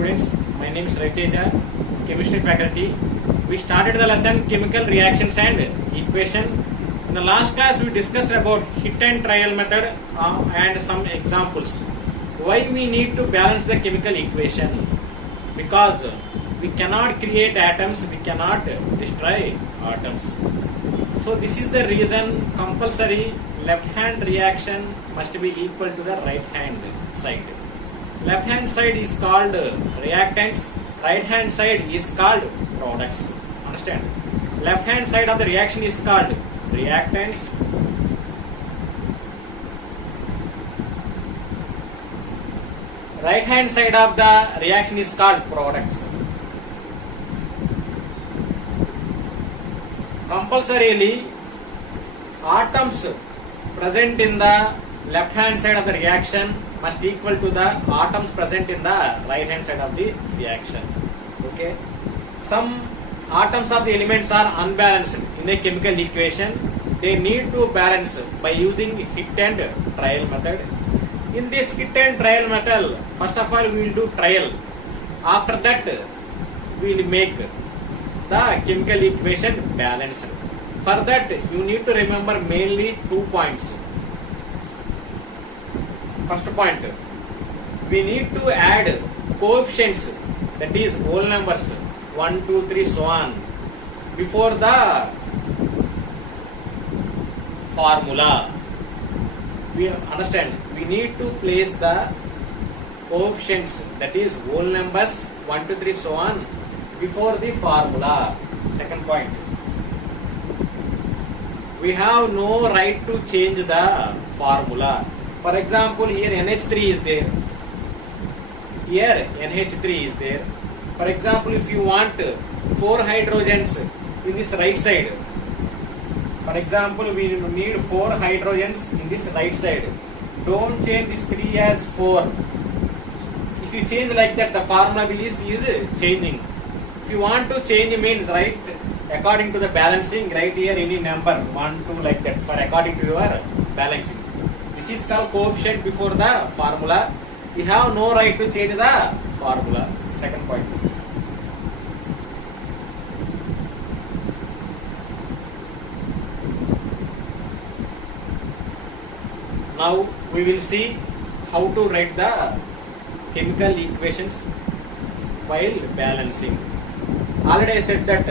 students, my name is Raiteja, chemistry faculty. We started the lesson chemical reactions and equation. In the last class we discussed about hit and trial method and some examples. Why we need to balance the chemical equation? Because we cannot create atoms, we cannot destroy atoms. So this is the reason compulsory left hand reaction must be equal to the right hand side. Left hand side is called reactants, right hand side is called products. Understand? Left hand side of the reaction is called reactants, right hand side of the reaction is called products. Compulsorily atoms present in the left hand side of the reaction must equal to the atoms present in the right hand side of the reaction. Okay, some atoms of the elements are unbalanced in a chemical equation. They need to balance by using hit and trial method. In this hit and trial method, first of all we will do trial. After that we will make the chemical equation balanced. For that you need to remember mainly 2 points. First point, we need to add coefficients, that is whole numbers 1, 2, 3 so on before the formula. We understand, we need to place the coefficients, that is whole numbers 1, 2, 3 so on before the formula. Second point, we have no right to change the formula. For example, here NH3 is there, here NH3 is there. For example, if you want 4 hydrogens in this right side, for example we need 4 hydrogens in this right side, don't change this 3 as 4. If you change like that, the formula is changing. If you want to change means, right, according to the balancing, write here any number 1, 2 like that for according to your balancing. This is called coefficient before the formula. You have no right to change the formula. Second point. Now we will see how to write the chemical equations while balancing. Already I said that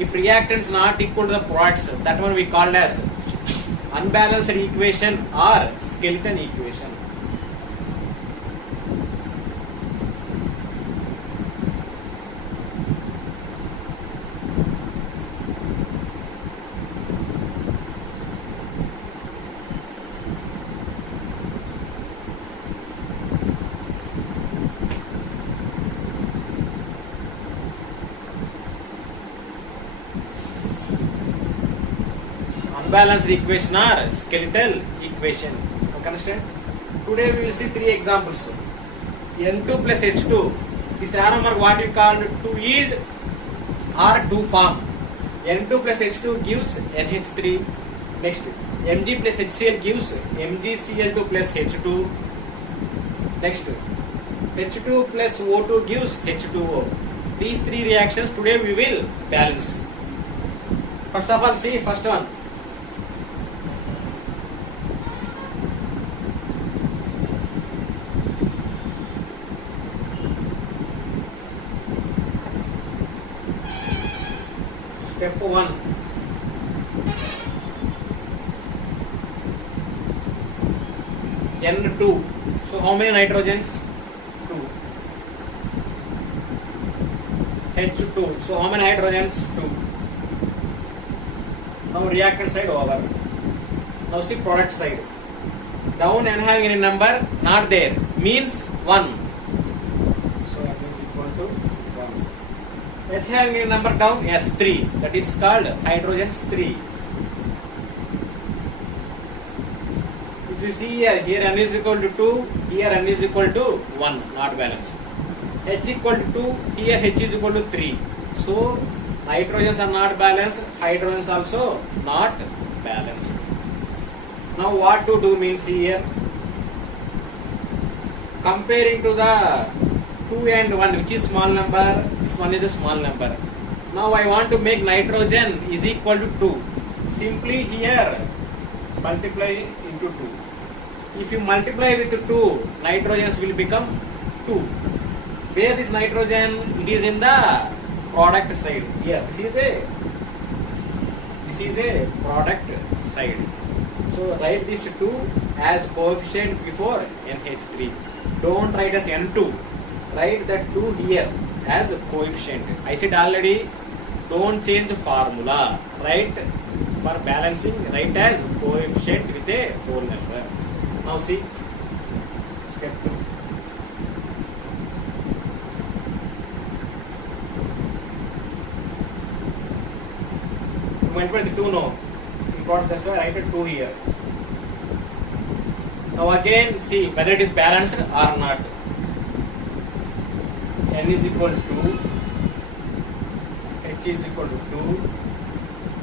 if reactants not equal to the products, that one we called as unbalanced equation or skeleton equation. Unbalanced equation or skeletal equation. You understand? Today we will see 3 examples. N2 plus H2. This arrow mark what we call to yield or to form. N2 plus H2 gives NH3. Next, Mg plus HCl gives MgCl2 plus H2. Next, H2 plus O2 gives H2O. These 3 reactions today we will balance. First of all, see first one. Step 1. N2. So how many nitrogens? 2. H2. So how many hydrogens? 2. Now reactant side over. Now see product side. Down N having any number? Not there. Means 1. So N is equal to 1. H having a number down, S3, that is called hydrogens 3. If you see here N is equal to 2, here N is equal to 1, not balanced. H equal to 2, here H is equal to 3. So nitrogens are not balanced, hydrogens also not balanced. Now what to do means here, comparing to the 2 and 1, which is small number? This one is a small number. Now I want to make nitrogen is equal to 2. Simply here multiply into 2. If you multiply with 2, nitrogens will become 2. Where this nitrogen? It is in the product side. Here, this is a product side. So write this 2 as coefficient before NH3. Don't write as N2. Write that 2 here as a coefficient. I said already, don't change formula. Write for balancing, write as coefficient with a whole number. Now see, step 2. Multiply with 2 no. You got this, write a 2 here. Now again see whether it is balanced or not. N is equal to 2, H is equal to 2.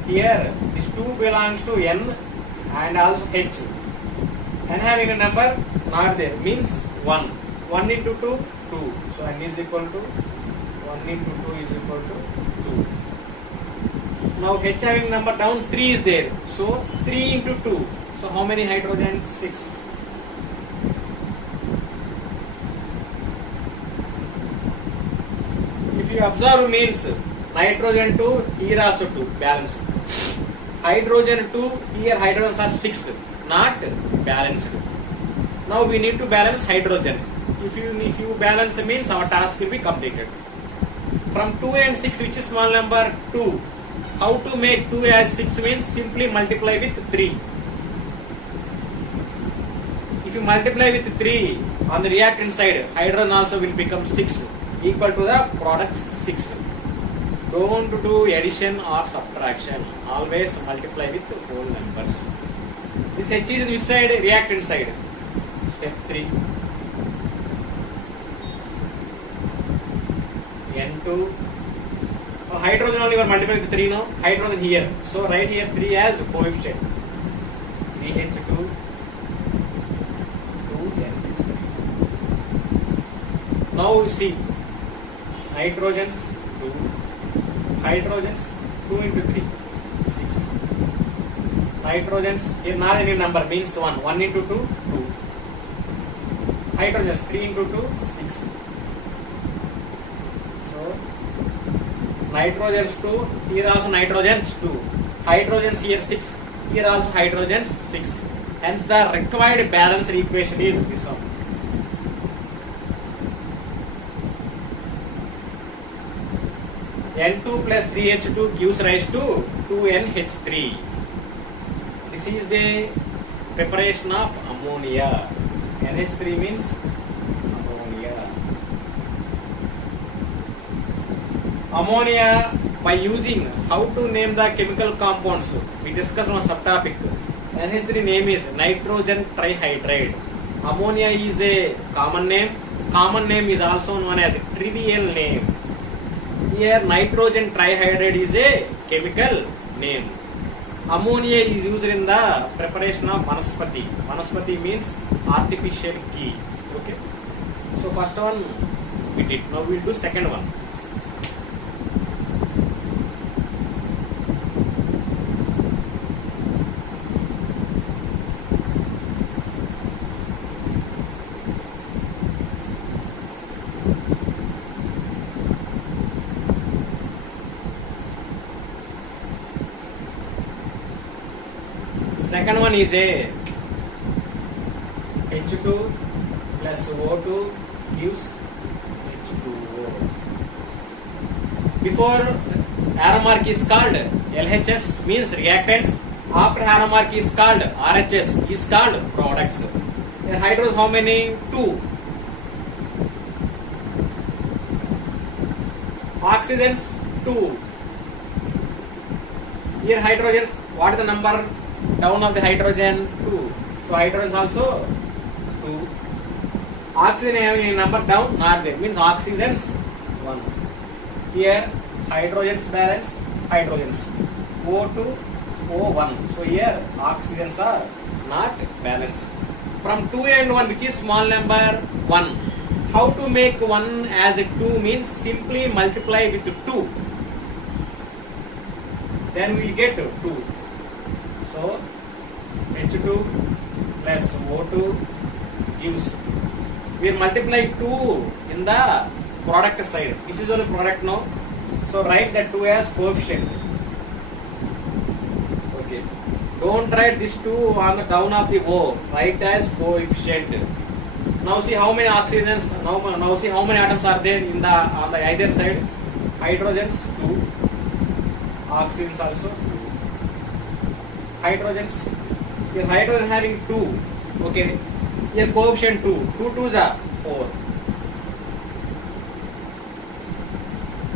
Here this 2 belongs to N and also H. N having a number not there means 1. 1 into 2, 2. So N is equal to 1 into 2 is equal to 2. Now H having number down 3 is there. So 3 into 2. So how many hydrogens? 6. If you observe means nitrogen 2, here also 2, balanced. Hydrogen 2, here hydrogens are 6, not balanced. Now we need to balance hydrogen. If you balance means our task will be completed. From 2 and 6, which is small number? 2. How to make 2 as 6 means simply multiply with 3. If you multiply with 3 on the reactant side, hydrogen also will become 6 equal to the product 6. Don't do addition or subtraction. Always multiply with whole numbers. This H is which side? Reactant side. Step 3. N2. Hydrogen only we are multiplying with 3 now. Hydrogen here. So write here 3 as coefficient. 3H2 2NH3. Now see. Nitrogens 2. Hydrogens 2 into 3. 6. Nitrogens here not any number means 1. 1 into 2, 2. Hydrogens 3 into 2, 6. Nitrogens 2, here also nitrogens 2. Hydrogens here 6, here also hydrogens 6. Hence the required balanced equation is this one. N2 plus 3H2 gives rise to 2NH3. This is the preparation of ammonia. NH3 means ammonia. Ammonia, by using how to name the chemical compounds, we discussed one subtopic. NH3 name is nitrogen trihydride. Ammonia is a common name. Common name is also known as trivial name. Here nitrogen trihydride is a chemical name. Ammonia is used in the preparation of vanaspati. Vanaspati means artificial ghee. Okay. So first one we did. Now we will do second one. Second one is a H2 plus O2 gives H2O. Before arrow mark is called LHS means reactants. After arrow mark is called RHS is called products. Here hydrogens how many? 2. Oxygens 2. Here hydrogens, what is the number down of the hydrogen? 2. So hydrogens also 2. Oxygen having a number down, not there, means oxygens 1. Here hydrogens balance, hydrogens O2 O1. So here oxygens are not balanced. From 2 and 1, which is small number? 1. How to make 1 as a 2 means simply multiply with 2. Then we will get 2. So H2 plus O2 gives. We will multiply 2 in the product side. This is only product now. So write that 2 as coefficient. Okay. Don't write this 2 on the down of the O. Write as coefficient. Now see how many oxygens. Now see how many atoms are there in the on the either side. Hydrogens 2. Oxygens also 2. Hydrogens. Here hydrogen having 2. Okay. Here coefficient 2. 2 2s are 4.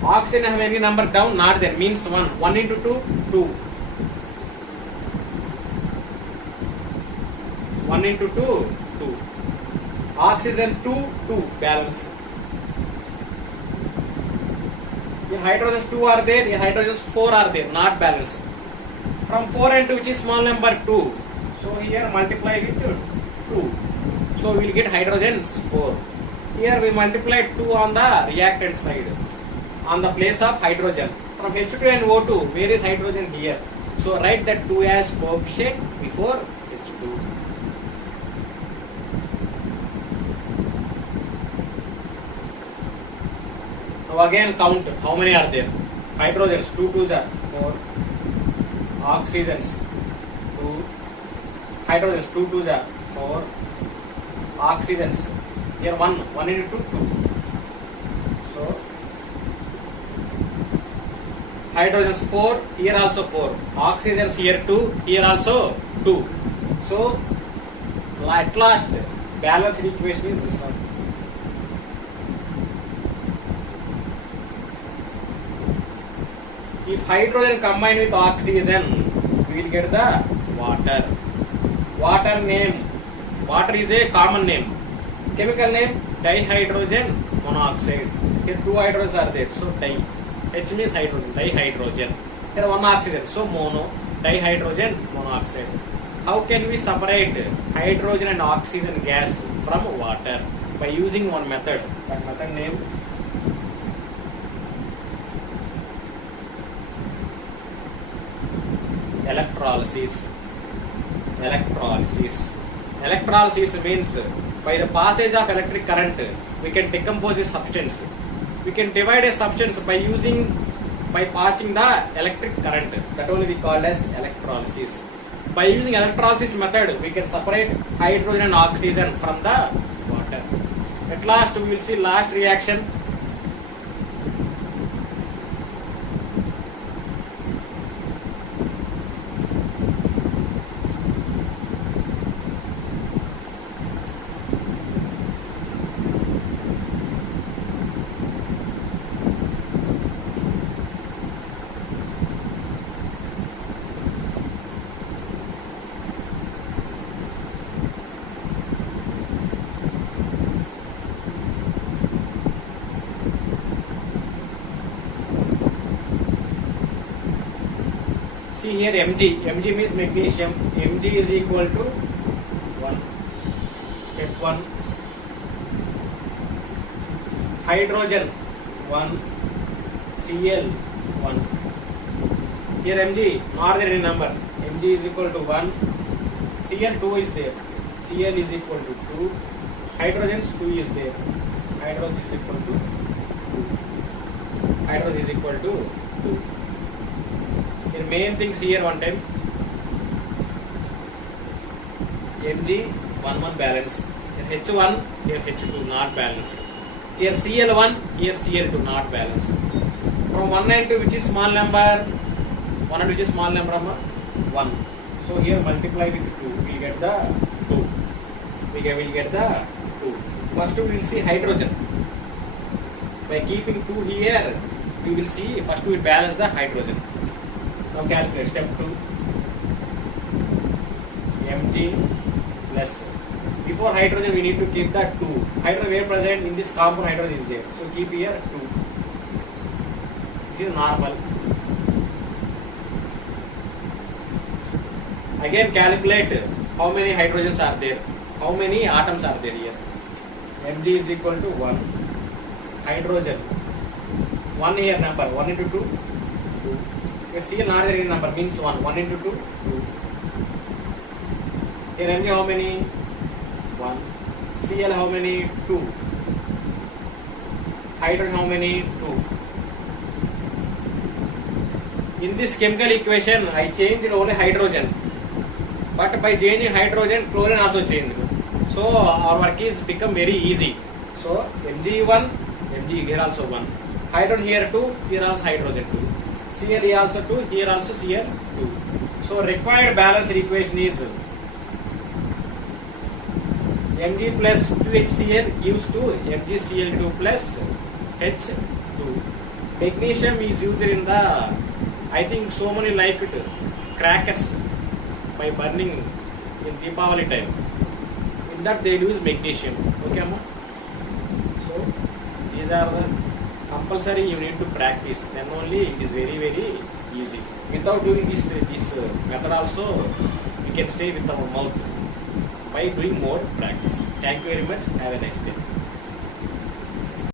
Oxygen have any number down? Not there. Means 1. 1 into 2, 2. 1 into 2, 2. Oxygen 2, 2. Balance. Here hydrogens 2 are there. Here hydrogens 4 are there. Not balanced. From 4 and 2, which is small number 2. So here multiply with 2. So we will get hydrogens 4. Here we multiply 2 on the reactant side. On the place of hydrogen. From H2 and O2, where is hydrogen here? So write that 2 as coefficient before H2. Now again count how many are there. Hydrogens 2 2s are 4. Oxygens 2. Hydrogens 2 2s are 4. Oxygens here 1 into 2 2. So hydrogens 4, here also 4. Oxygens here 2, here also 2. So at last balanced equation is this one. If hydrogen combine with oxygen, we will get the water. Water name. Water is a common name. Chemical name dihydrogen monoxide. Here 2 hydrogens are there, so di. H means hydrogen, dihydrogen. Here 1 oxygen, so mono, dihydrogen monoxide. How can we separate hydrogen and oxygen gas from water? By using one method. That method name electrolysis. Electrolysis means by the passage of electric current, we can decompose a substance. We can divide a substance by passing the electric current. That only we call as electrolysis. By using electrolysis method, we can separate hydrogen and oxygen from the water. At last, we will see last reaction. See here Mg. Mg means magnesium. Mg is equal to 1. Step 1. Hydrogen 1. Cl 1. Here Mg, not there any number. Mg is equal to 1. Cl 2 is there. Cl is equal to 2. Hydrogens 2 is there. Hydrogen is equal to 2. Hydrogen is equal to 2. Here main things here one time. Mg 1 balanced. Here H1, here H2 not balanced. Here Cl1, here Cl2 not balanced. From 1 and 2, which is small number? 1 and 2 which is small number? 1. So here multiply with 2. We will get the 2. We will get the 2. First we will see hydrogen. By keeping 2 here, we will see first we will balance the hydrogen. Now calculate step 2. Mg plus. Before hydrogen we need to keep the 2. Hydrogen where present in this compound hydrogen is there. So keep here 2. This is normal. Again calculate how many hydrogens are there. How many atoms are there here. Mg is equal to 1. Hydrogen. 1 here number. 1 into 2. 2. Here Cl not there number means 1. 1 into 2. 2. Here Mg how many? 1. Cl how many? 2. Hydrogen how many? 2. In this chemical equation, I changed only hydrogen. But by changing hydrogen, chlorine also changed. So our work is become very easy. So Mg1, Mg here also 1. Hydrogen here 2, here also hydrogen 2. Cl here also 2, here also Cl 2. So required balanced equation is Mg plus 2HCl gives to MgCl2 plus H2. Magnesium is used in the, I think so many like it, crackers by burning in Deepavali time. In that they use magnesium. Okay, Amma? So these are the compulsory you need to practice. Then only it is very very easy. Without doing this method also, we can say with our mouth by doing more practice. Thank you very much. Have a nice day.